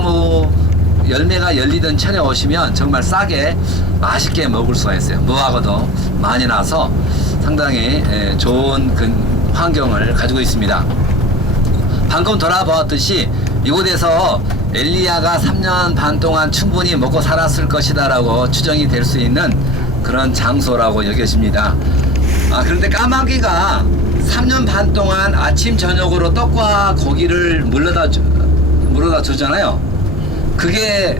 무화과나무 열매가 열리던 천에 오시면 정말 싸게 맛있게 먹을 수가 있어요. 무화과도 많이 나서 상당히 좋은 환경을 가지고 있습니다. 방금 돌아보았듯이 이곳에서 엘리야가 3년 반 동안 충분히 먹고 살았을 것이다 라고 추정이 될 수 있는 그런 장소라고 여겨집니다. 그런데 까마귀가 3년 반 동안 아침 저녁으로 떡과 고기를 물러다 주잖아요. 그게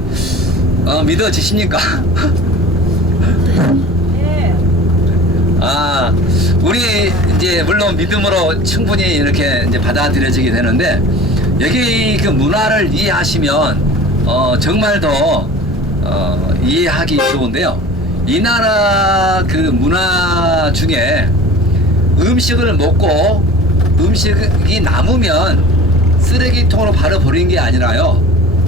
믿어지십니까? 네. 우리 이제 물론 믿음으로 충분히 이렇게 이제 받아들여지게 되는데, 여기 그 문화를 이해하시면 정말 더 이해하기 좋은데요. 이 나라 그 문화 중에 음식을 먹고 음식이 남으면 쓰레기통으로 바로 버리는 게 아니라요,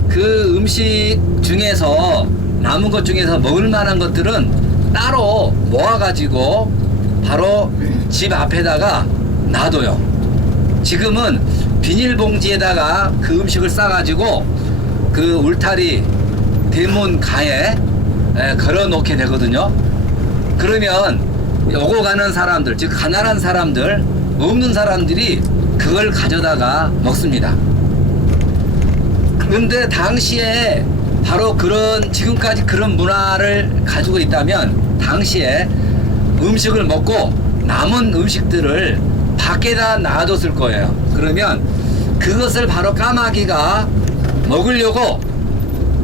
그 음식 중에서 남은 것 중에서 먹을 만한 것들은 따로 모아가지고 바로 집 앞에다가 놔둬요. 지금은 비닐봉지에다가 그 음식을 싸가지고 그 울타리 대문 가에 걸어 놓게 되거든요. 그러면 오고 가는 사람들, 즉 가난한 사람들, 없는 사람들이 그걸 가져다가 먹습니다. 그런데 당시에 바로 지금까지 그런 문화를 가지고 있다면, 당시에 음식을 먹고 남은 음식들을 밖에다 놔뒀을 거예요. 그러면 그것을 바로 까마귀가 먹으려고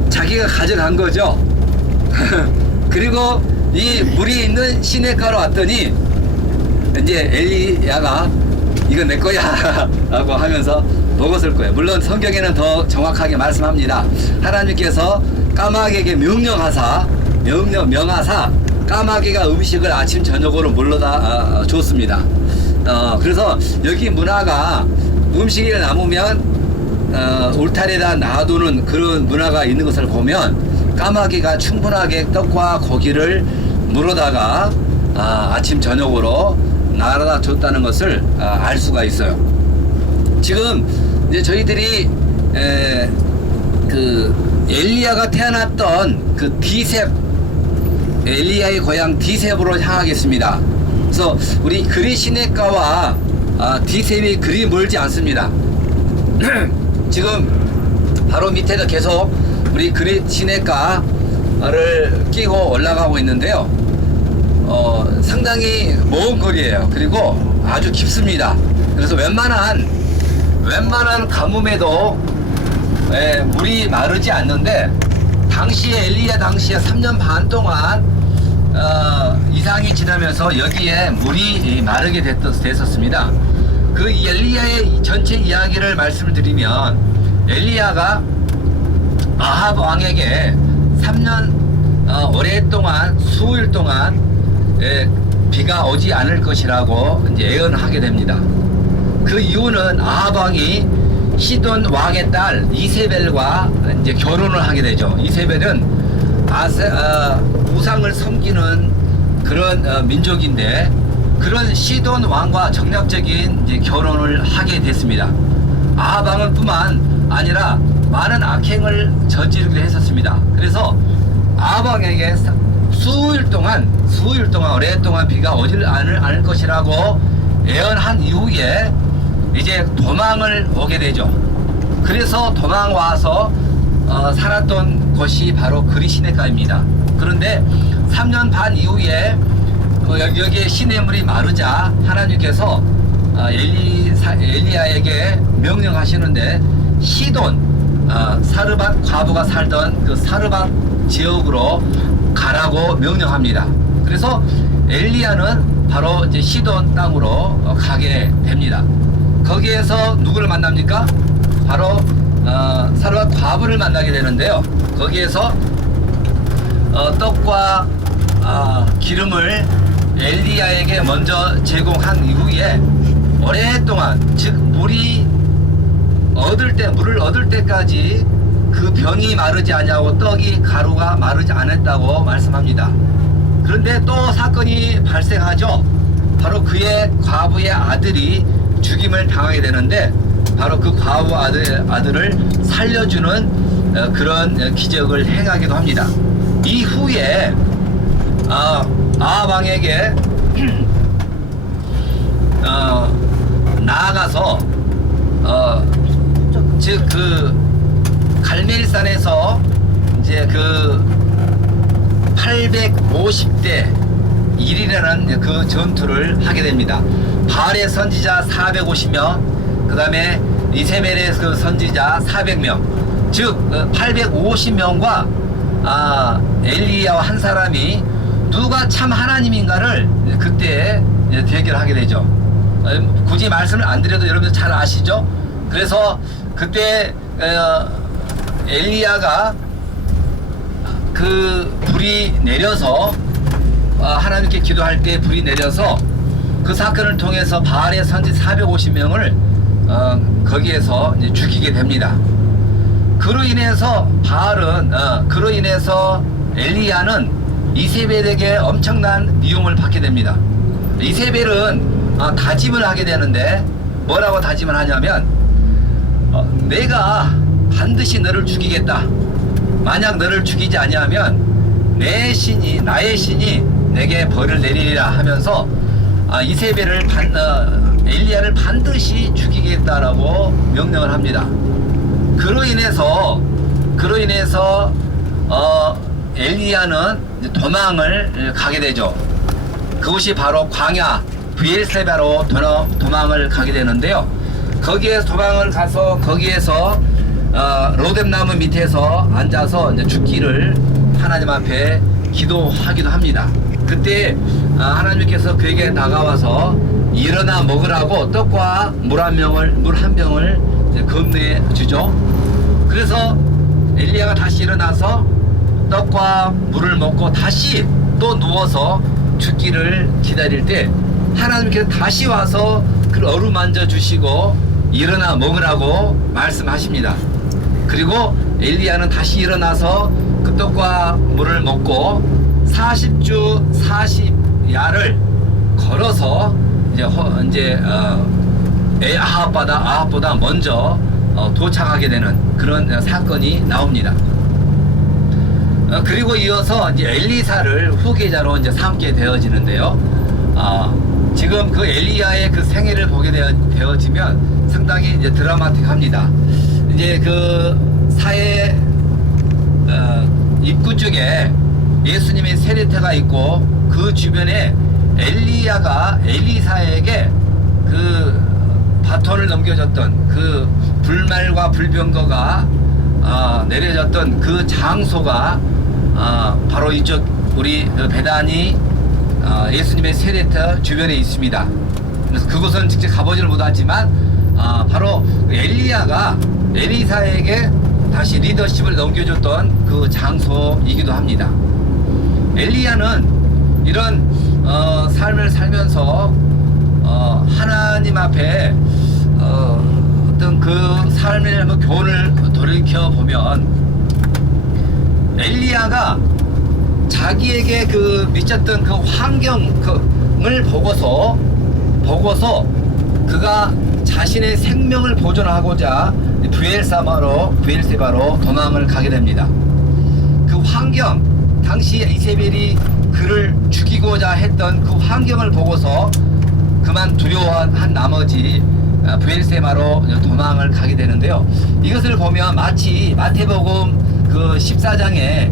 자기가 가져간 거죠. 그리고 이 물이 있는 시냇가로 왔더니 이제 엘리야가 이거 내 거야 라고 하면서 먹었을 거예요. 물론 성경에는 더 정확하게 말씀합니다. 하나님께서 까마귀에게 명하사 까마귀가 음식을 아침 저녁으로 물러다 줬습니다. 그래서 여기 문화가 음식이 남으면 울타리에다 놔두는 그런 문화가 있는 것을 보면, 까마귀가 충분하게 떡과 고기를 물어다가 아침 저녁으로 날아다 줬다는 것을 알 수가 있어요. 지금 이제 저희들이 그 엘리야가 태어났던 그 디셉, 엘리야의 고향 디셉으로 향하겠습니다. 그래서 우리 그리 시냇가와 디셉이 그리 멀지 않습니다. 지금 바로 밑에도 계속 우리 그리 시냇가를 끼고 올라가고 있는데요. 상당히 먼 거리예요. 그리고 아주 깊습니다. 그래서 웬만한 가뭄에도 물이 마르지 않는데, 엘리야 당시에 3년 반 동안 이상이 지나면서 여기에 물이 마르게 됐었습니다. 그 엘리야의 전체 이야기를 말씀을 드리면, 엘리야가 아합 왕에게 3년 오랫동안 수일 동안 비가 오지 않을 것이라고 이제 예언하게 됩니다. 그 이유는 아합 왕이 시돈 왕의 딸 이세벨과 이제 결혼을 하게 되죠. 이세벨은 우상을 섬기는 그런 민족인데, 그런 시돈 왕과 정략적인 이제 결혼을 하게 됐습니다. 아합 왕은 뿐만 아니라 많은 악행을 저지르기도 했었습니다. 그래서 아합 왕에게 수일 동안 오랫동안 비가 오지 않을 것이라고 예언한 이후에 이제 도망을 오게 되죠. 그래서 도망 와서 살았던 곳이 바로 그리 시냇가입니다. 그런데 3년 반 이후에 여기에 시냇물이 마르자 하나님께서 엘리야에게 명령하시는데, 시돈 사르밧 과부가 살던 그 사르밧 지역으로 가라고 명령합니다. 그래서 엘리야는 바로 이제 시돈 땅으로 가게 됩니다. 거기에서 누구를 만납니까? 바로 사르밧 과부를 만나게 되는데요. 거기에서 떡과 기름을 엘리야에게 먼저 제공한 이후에 오랫동안, 즉 물을 얻을 때까지 그 병이 마르지 않냐고, 떡이 가루가 마르지 않았다고 말씀합니다. 그런데 또 사건이 발생하죠. 바로 과부의 아들이 죽임을 당하게 되는데, 바로 그 과부 아들을 살려주는 그런 기적을 행하기도 합니다. 이후에 아합왕에게 나아가서 즉 그 갈멜산에서 이제 그 850대 1이라는 그 전투를 하게 됩니다. 바알의 선지자 450명, 그 다음에 이세벨의 그 선지자 400명, 즉 850명과 엘리야와 한 사람이 누가 참 하나님인가를 그때 대결하게 되죠. 굳이 말씀을 안 드려도 여러분들 잘 아시죠? 그래서 그때 엘리야가 그 불이 내려서 하나님께 기도할 때 불이 내려서 그 사건을 통해서 바알의 선지 450명을 거기에서 이제 죽이게 됩니다. 그로 인해서 그로 인해서 엘리야는 이세벨에게 엄청난 미움을 받게 됩니다. 이세벨은 다짐을 하게 되는데 뭐라고 다짐을 하냐면 내가 반드시 너를 죽이겠다. 만약 너를 죽이지 아니하면 나의 신이 내게 벌을 내리리라 하면서 이세벨을 엘리야를 반드시 죽이겠다라고 명령을 합니다. 그로 인해서 엘리야는 도망을 가게 되죠. 그것이 바로 광야 브엘세바로 도망을 가게 되는데요. 거기에서 도망을 가서 거기에서 로뎀나무 밑에서 앉아서 이제 죽기를 하나님 앞에 기도하기도 합니다. 그때 하나님께서 그에게 다가와서 일어나 먹으라고 떡과 물 한 병을 건네해 주죠. 그래서 엘리야가 다시 일어나서 떡과 물을 먹고 다시 또 누워서 죽기를 기다릴 때 하나님께서 다시 와서 그를 어루만져 주시고 일어나 먹으라고 말씀하십니다. 그리고 엘리야는 다시 일어나서 그 떡과 물을 먹고 40주 40야를 걸어서 이제 아합보다 먼저 도착하게 되는 그런 사건이 나옵니다. 그리고 이어서 이제 엘리사를 후계자로 이제 삼게 되어지는데요. 지금 그 엘리야의 그 생애를 보게 되어지면 상당히 이제 드라마틱합니다. 이제 그 사해 입구 쪽에 예수님의 세례터가 있고 그 주변에 엘리야가 엘리사에게 그 바톤을 넘겨줬던 그 불말과 불병거가 내려졌던 그 장소가 바로 이쪽 우리 베다니 예수님의 세례터 주변에 있습니다. 그래서 그곳은 직접 가보지는 못하지만 바로 엘리야가 엘리사에게 다시 리더십을 넘겨줬던 그 장소이기도 합니다. 엘리야는 이런 삶을 살면서 하나님 앞에 어떤 그 삶의 한번 교훈을 돌이켜 보면 엘리야가 자기에게 그 미쳤던 그 환경을 보고서 그가 자신의 생명을 보존하고자 브엘세바로 도망을 가게 됩니다. 그 환경, 당시 이세벨이 그를 죽이고자 했던 그 환경을 보고서 그만 두려워한 나머지 브엘세바로 도망을 가게 되는데요. 이것을 보면 마치 마태복음 그 14장에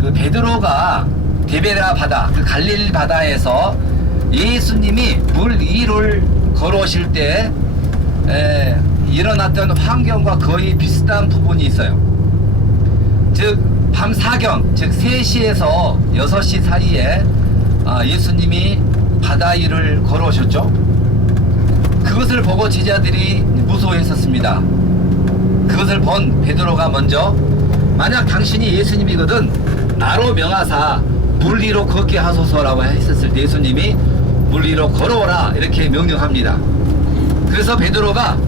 그 베드로가 데베라 바다, 그 갈릴리 바다에서 예수님이 물 위를 걸어오실 때 일어났던 환경과 거의 비슷한 부분이 있어요. 즉 밤 사경, 즉 3시에서 6시 사이에 예수님이 바다 위를 걸어오셨죠. 그것을 보고 제자들이 무서워했었습니다. 그것을 본 베드로가 먼저 만약 당신이 예수님이거든 나로 명하사 물 위로 걷게 하소서라고 했었을 때 예수님이 물 위로 걸어오라 이렇게 명령합니다. 그래서 베드로가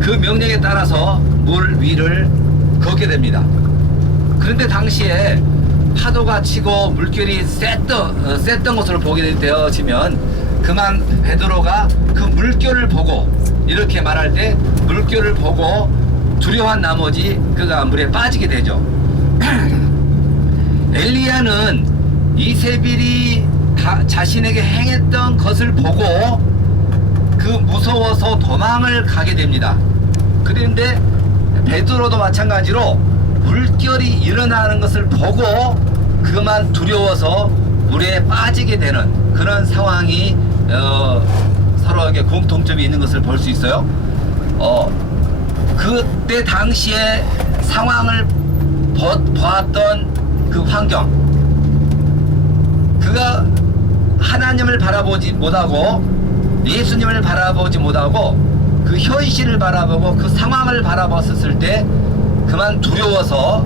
그 명령에 따라서 물 위를 걷게 됩니다. 그런데 당시에 파도가 치고 물결이 셌던 것으로 보게 되어지면 그만 베드로가 그 물결을 보고 이렇게 말할 때 물결을 보고 두려워한 나머지 그가 물에 빠지게 되죠. 엘리야는 이세벨이 자신에게 행했던 것을 보고 그 무서워서 도망을 가게 됩니다. 그런데 베드로도 마찬가지로 물결이 일어나는 것을 보고 그만 두려워서 물에 빠지게 되는 그런 상황이 서로에게 공통점이 있는 것을 볼 수 있어요. 그때 당시에 상황을 보았던 그 환경, 그가 하나님을 바라보지 못하고 예수님을 바라보지 못하고 그 현실을 바라보고 그 상황을 바라봤을 때 그만 두려워서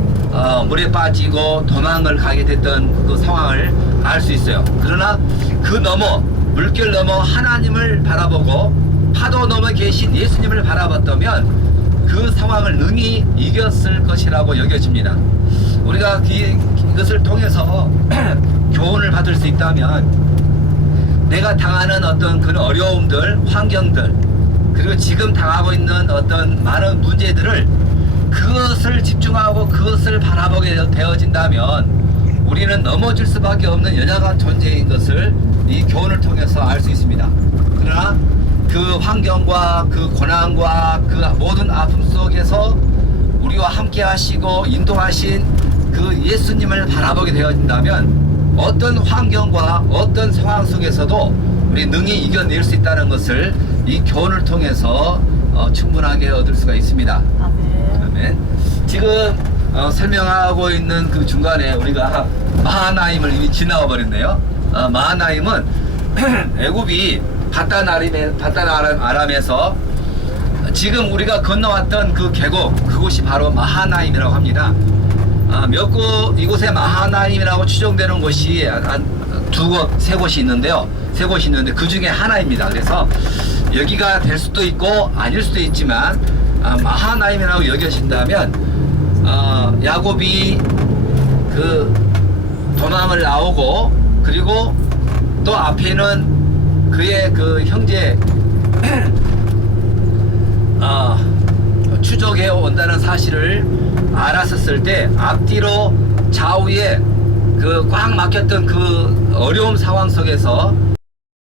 물에 빠지고 도망을 가게 됐던 그 상황을 알 수 있어요. 그러나 그 너머, 물결 너머 하나님을 바라보고 파도 너머 계신 예수님을 바라봤다면 그 상황을 능히 이겼을 것이라고 여겨집니다. 우리가 이것을 통해서 교훈을 받을 수 있다면 내가 당하는 어떤 그런 어려움들, 환경들, 그리고 지금 당하고 있는 어떤 많은 문제들을 그것을 집중하고 그것을 바라보게 되어진다면 우리는 넘어질 수밖에 없는 연약한 존재인 것을 이 교훈을 통해서 알 수 있습니다. 그러나 그 환경과 그 고난과 그 모든 아픔 속에서 우리와 함께 하시고 인도하신 그 예수님을 바라보게 되어진다면 어떤 환경과 어떤 상황 속에서도 우리 능히 이겨낼 수 있다는 것을 이 교훈을 통해서 충분하게 얻을 수가 있습니다. 아멘. 지금 설명하고 있는 그 중간에 우리가 마하나임을 이미 지나와 버렸네요. 마하나임은 애굽이 바단 아람에서 지금 우리가 건너왔던 그 계곡, 그곳이 바로 마하나임이라고 합니다. 이곳에 마하나임이라고 추정되는 곳이 한 세 곳이 있는데요. 세 곳이 있는데 그 중에 하나입니다. 그래서 여기가 될 수도 있고 아닐 수도 있지만 마하나임이라고 여겨진다면 야곱이 그 도망을 나오고 그리고 또 앞에는 그의 그 형제 추적해 온다는 사실을 알았었을 때 앞뒤로 좌우에 그 꽉 막혔던 그 어려운 상황 속에서